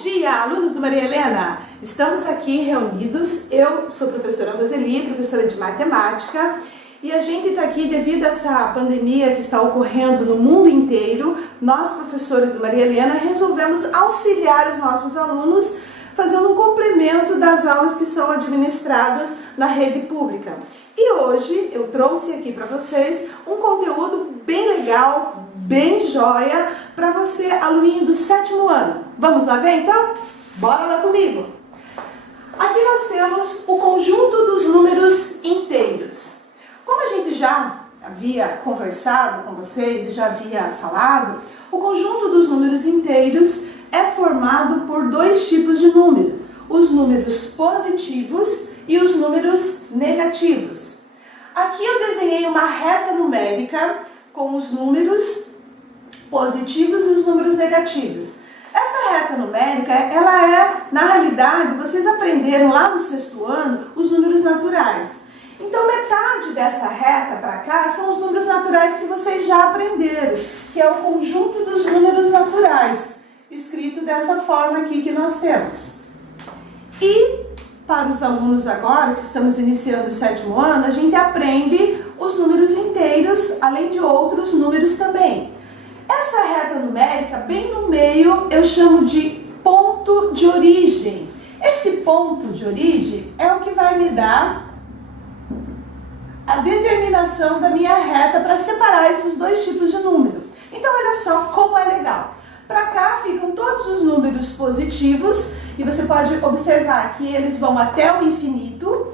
dia, alunos do Maria Helena! Estamos aqui reunidos, eu sou a professora Roseli, professora de matemática, e a gente está aqui devido a essa pandemia que está ocorrendo no mundo inteiro. Nós, professores do Maria Helena, resolvemos auxiliar os nossos alunos fazendo um complemento das aulas que são administradas na rede pública. E hoje eu trouxe aqui para vocês um conteúdo bem legal, bem joia, para você, aluninho do 7º ano. Vamos lá ver então? Bora lá comigo! Aqui nós temos o conjunto dos números inteiros. Como a gente já havia conversado com vocês e já havia falado, o conjunto dos números inteiros é formado por dois tipos de número: os números positivos e os números negativos. Aqui eu desenhei uma reta numérica com os números positivos e os números negativos. Essa reta numérica, ela é, na realidade, vocês aprenderam lá no 6º ano os números naturais. Então, metade dessa reta para cá são os números naturais que vocês já aprenderam, que é o conjunto dos números naturais, escrito dessa forma aqui que nós temos. E para os alunos agora, que estamos iniciando o 7º ano, a gente aprende os números inteiros, além de outros números também. Essa reta numérica, bem no meio, eu chamo de ponto de origem. Esse ponto de origem é o que vai me dar a determinação da minha reta para separar esses dois tipos de número. Então, olha só como é legal. Para cá ficam todos os números positivos e você pode observar que eles vão até o infinito.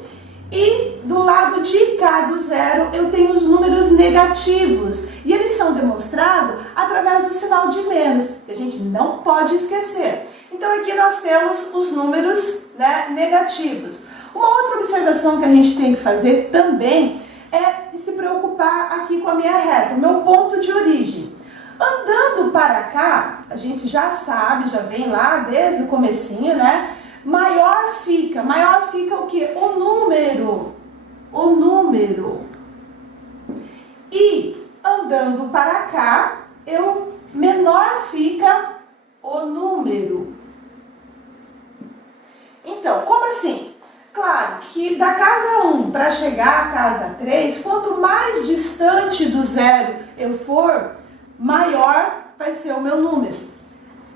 E do lado de cá do zero eu tenho os números negativos e eles são demonstrados através do sinal de menos, que a gente não pode esquecer. Então aqui nós temos os números, negativos. Uma outra observação que a gente tem que fazer também é se preocupar aqui com a minha reta, o meu ponto de origem. Andando para cá, a gente já sabe, já vem lá desde o comecinho, maior fica o quê? O número. E andando para cá, menor fica o número. Então, como assim? Claro que da casa 1 para chegar à casa 3, quanto mais distante do zero eu for, maior vai ser o meu número.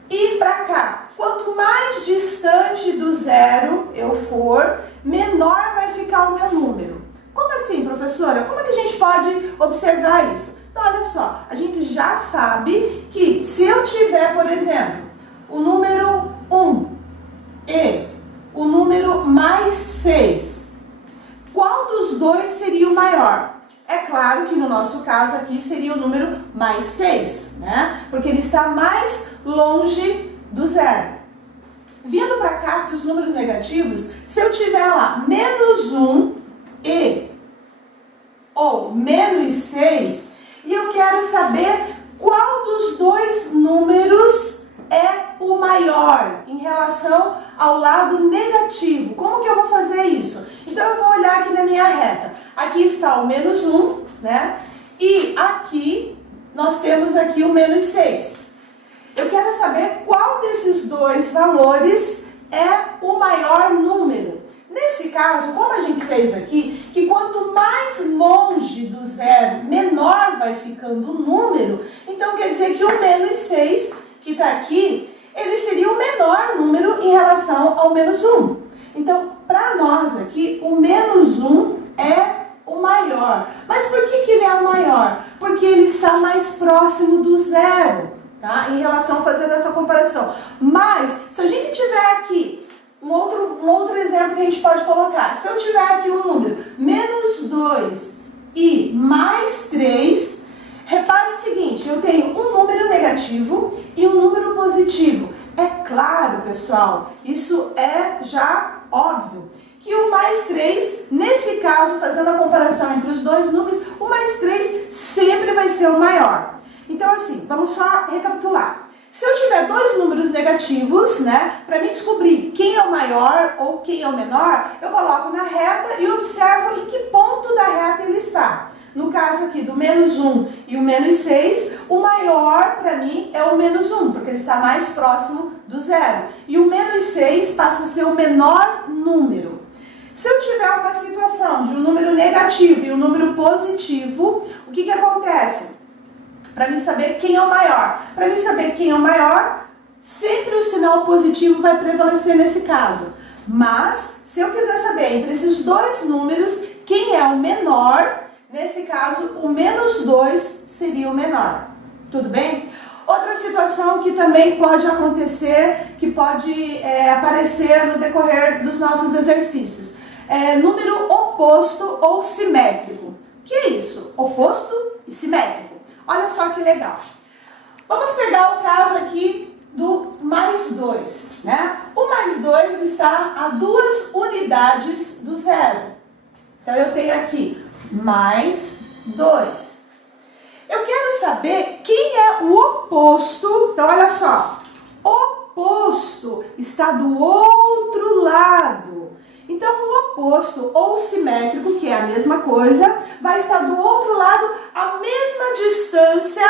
E para cá, quanto mais distante do zero eu for, menor vai ficar o meu número. Como assim, professora? Como é que a gente pode observar isso? Então, olha só, a gente já sabe que se eu tiver, por exemplo, o número 1 e o número mais 6, qual dos dois seria o maior? É claro que no nosso caso aqui seria o número mais 6, Porque ele está mais longe do zero. Vindo para cá, para os números negativos, se eu tiver lá menos 1 ou menos 6, e eu quero saber qual dos dois números é o maior em relação ao lado negativo. Como que eu vou fazer isso? Então eu vou olhar aqui na minha reta. Aqui está o menos 1, E aqui nós temos aqui o menos 6. Eu quero saber qual desses dois valores é o maior número. Nesse caso, como a gente fez aqui, que quanto mais longe do zero, menor vai ficando o número, então quer dizer que o menos 6, que está aqui, ele seria o menor número em relação ao menos 1. Então, para nós aqui, o menos 1 é o maior. Mas por que ele é o maior? Porque ele está mais próximo do zero, em relação, fazendo essa comparação. Mas, se a gente tiver aqui um outro exemplo que a gente pode colocar, se eu tiver aqui um número menos 2 e mais 3, repare o seguinte, eu tenho um número negativo e um número positivo. É claro, pessoal, isso é já óbvio, que o mais 3, nesse caso, fazendo a comparação entre os dois números, o mais 3 sempre vai ser o maior. Então, assim, vamos só recapitular. Se eu tiver dois números negativos, para mim descobrir quem é o maior ou quem é o menor, eu coloco na reta e observo em que ponto da reta ele está. No caso aqui do menos 1 e o menos 6, o maior para mim é o menos 1, porque ele está mais próximo do zero. E o menos 6 passa a ser o menor número. Se eu tiver uma situação de um número negativo e um número positivo, o que acontece? Para mim saber quem é o maior. Para mim saber quem é o maior, sempre o sinal positivo vai prevalecer nesse caso. Mas, se eu quiser saber entre esses dois números, quem é o menor, nesse caso, o menos 2 seria o menor. Tudo bem? Outra situação que também pode acontecer, que pode aparecer no decorrer dos nossos exercícios. Número oposto ou simétrico. O que é isso? Oposto e simétrico. Olha só que legal. Vamos pegar o caso aqui do mais 2, né? O mais 2 está a 2 unidades do zero. Então, eu tenho aqui mais 2. Eu quero saber quem é o oposto. Então, olha só. Oposto está do outro lado. Então, o oposto ou simétrico, que é a mesma coisa, vai estar do outro lado a mesma distância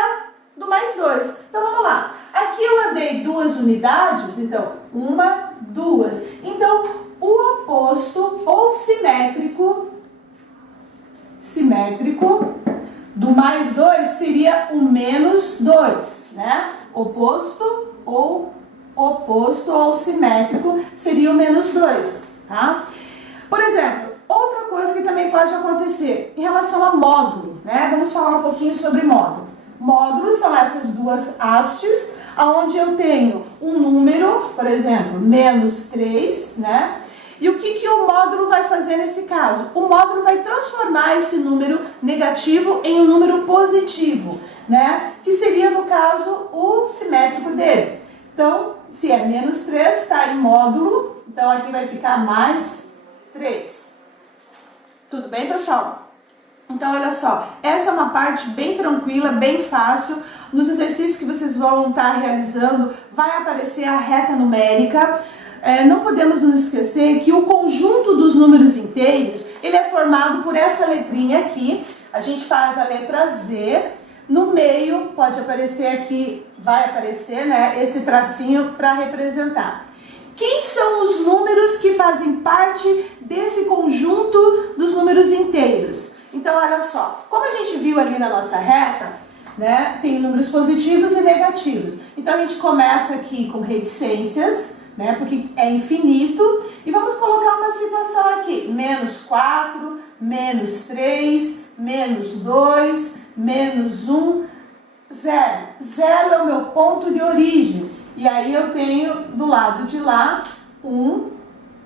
do mais 2. Então, vamos lá. Aqui eu andei 2 unidades, então, 1, 2. Então, o oposto ou simétrico do mais 2 seria o menos 2, né? Oposto ou simétrico seria o menos 2, tá? Por exemplo, outra coisa que também pode acontecer em relação a módulo, né? Vamos falar um pouquinho sobre módulo. Módulos são essas duas hastes, onde eu tenho um número, por exemplo, menos 3, né? E o que o módulo vai fazer nesse caso? O módulo vai transformar esse número negativo em um número positivo, né? Que seria, no caso, o simétrico dele. Então, se é menos 3, está em módulo, então aqui vai ficar mais 3. Tudo bem, pessoal? Então, olha só, essa é uma parte bem tranquila, bem fácil. Nos exercícios que vocês vão estar realizando, vai aparecer a reta numérica. Não podemos nos esquecer que o conjunto dos números inteiros, ele é formado por essa letrinha aqui. A gente faz a letra Z. No meio, pode aparecer aqui, vai aparecer, né, esse tracinho para representar. Quem são os números que fazem parte desse conjunto dos números inteiros? Então, olha só, como a gente viu ali na nossa reta, né, tem números positivos e negativos. Então, a gente começa aqui com reticências, né, porque é infinito, e vamos colocar uma situação aqui, menos 4, menos 3, menos 2, menos 1, 0. 0 é o meu ponto de origem. E aí eu tenho do lado de lá 1,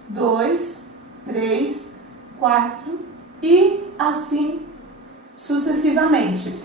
2, 3, 4 e assim sucessivamente.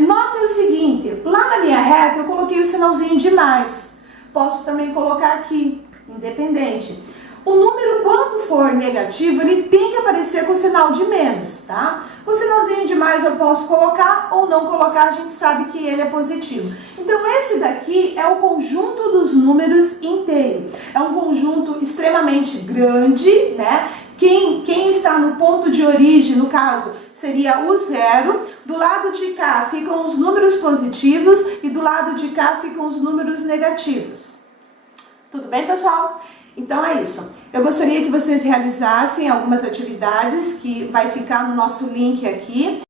Notem o seguinte, lá na minha reta eu coloquei o sinalzinho de mais. Posso também colocar aqui, independente. O número, quando for negativo, ele tem que aparecer com o sinal de menos, tá? O sinalzinho de mais eu posso colocar ou não colocar, a gente sabe que ele é positivo. Então, esse daqui é o conjunto dos números inteiros. É um conjunto extremamente grande, né? Quem está no ponto de origem, no caso, seria o 0. Do lado de cá ficam os números positivos e do lado de cá ficam os números negativos. Tudo bem, pessoal? Então é isso. Eu gostaria que vocês realizassem algumas atividades que vai ficar no nosso link aqui.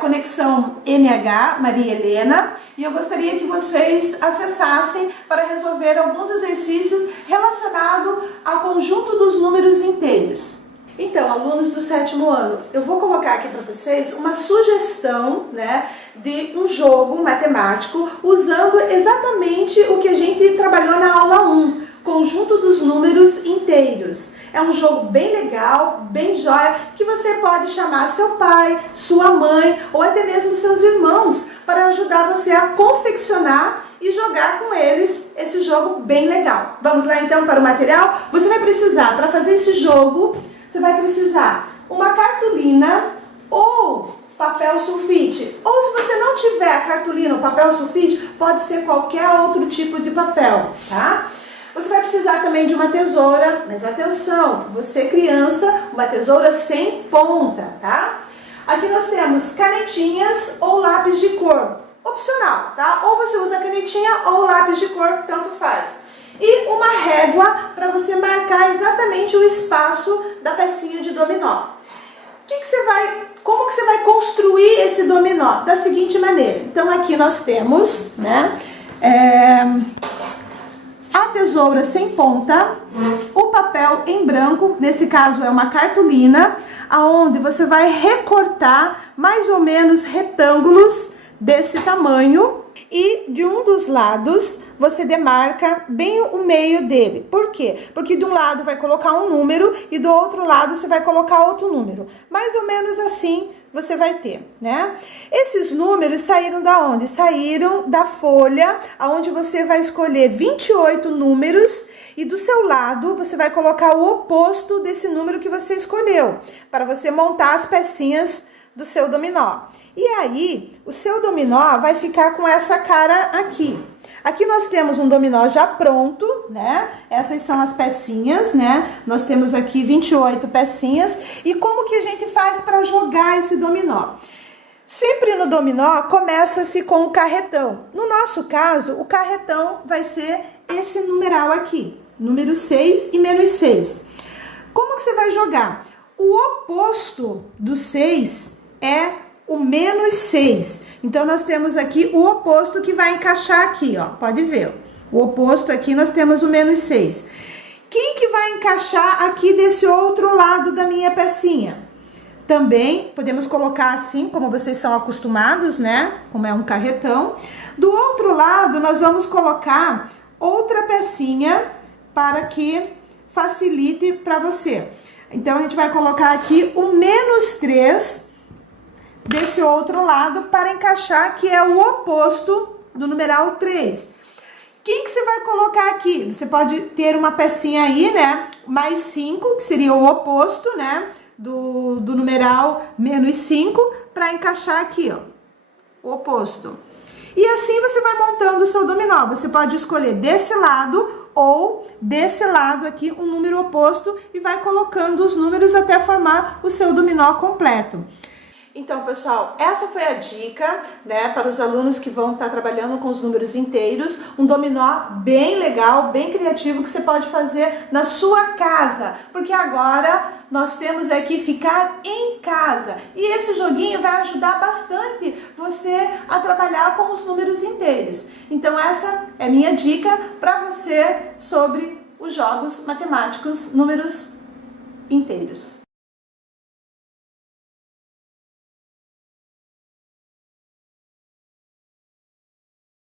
Conexão NH, Maria Helena. E eu gostaria que vocês acessassem para resolver alguns exercícios relacionados ao conjunto dos números inteiros. Então, alunos do 7º ano, eu vou colocar aqui para vocês uma sugestão, né, de um jogo matemático usando exatamente o que a gente trabalhou na aula 1, conjunto dos números inteiros. É um jogo bem legal, bem jóia, que você pode chamar seu pai, sua mãe ou até mesmo seus irmãos para ajudar você a confeccionar e jogar com eles esse jogo bem legal. Vamos lá então para o material? Você vai precisar, para fazer esse jogo, você vai precisar uma cartolina ou papel sulfite. Ou se você não tiver a cartolina ou papel sulfite, pode ser qualquer outro tipo de papel, tá? Você vai precisar também de uma tesoura, mas atenção, você criança, uma tesoura sem ponta, tá? Aqui nós temos canetinhas ou lápis de cor, opcional, tá? Ou você usa canetinha ou lápis de cor, tanto faz. E uma régua para você marcar exatamente o espaço da pecinha de dominó. Como que você vai construir esse dominó? Da seguinte maneira. Então aqui nós temos, né, a tesoura sem ponta, o papel em branco, nesse caso é uma cartolina, aonde você vai recortar mais ou menos retângulos desse tamanho e de um dos lados você demarca bem o meio dele. Por quê? Porque de um lado vai colocar um número e do outro lado você vai colocar outro número. Mais ou menos assim você vai ter, né? Esses números saíram da onde? Saíram da folha, onde você vai escolher 28 números e do seu lado você vai colocar o oposto desse número que você escolheu, para você montar as pecinhas do seu dominó. E aí, o seu dominó vai ficar com essa cara aqui. Aqui nós temos um dominó já pronto, né? Essas são as pecinhas, né? Nós temos aqui 28 pecinhas. E como que a gente faz para jogar esse dominó? Sempre no dominó começa-se com o carretão. No nosso caso, o carretão vai ser esse numeral aqui, número 6 e menos 6. Como que você vai jogar? O oposto do 6 é o menos 6. Então, nós temos aqui o oposto que vai encaixar aqui, ó. Pode ver. O oposto aqui, nós temos o menos 6. Quem que vai encaixar aqui desse outro lado da minha pecinha? Também podemos colocar assim, como vocês são acostumados, né? Como é um carretão. Do outro lado, nós vamos colocar outra pecinha para que facilite para você. Então, a gente vai colocar aqui o menos 3 desse outro lado para encaixar, que é o oposto do numeral 3. Quem que você vai colocar aqui? Você pode ter uma pecinha aí, né? Mais 5, que seria o oposto, né? Do numeral menos 5, para encaixar aqui, ó. O oposto. E assim você vai montando o seu dominó. Você pode escolher desse lado ou desse lado aqui um número oposto e vai colocando os números até formar o seu dominó completo. Então, pessoal, essa foi a dica, né, para os alunos que vão estar trabalhando com os números inteiros, um dominó bem legal, bem criativo, que você pode fazer na sua casa, porque agora nós temos aqui ficar em casa, e esse joguinho vai ajudar bastante você a trabalhar com os números inteiros. Então, essa é minha dica para você sobre os jogos matemáticos, números inteiros.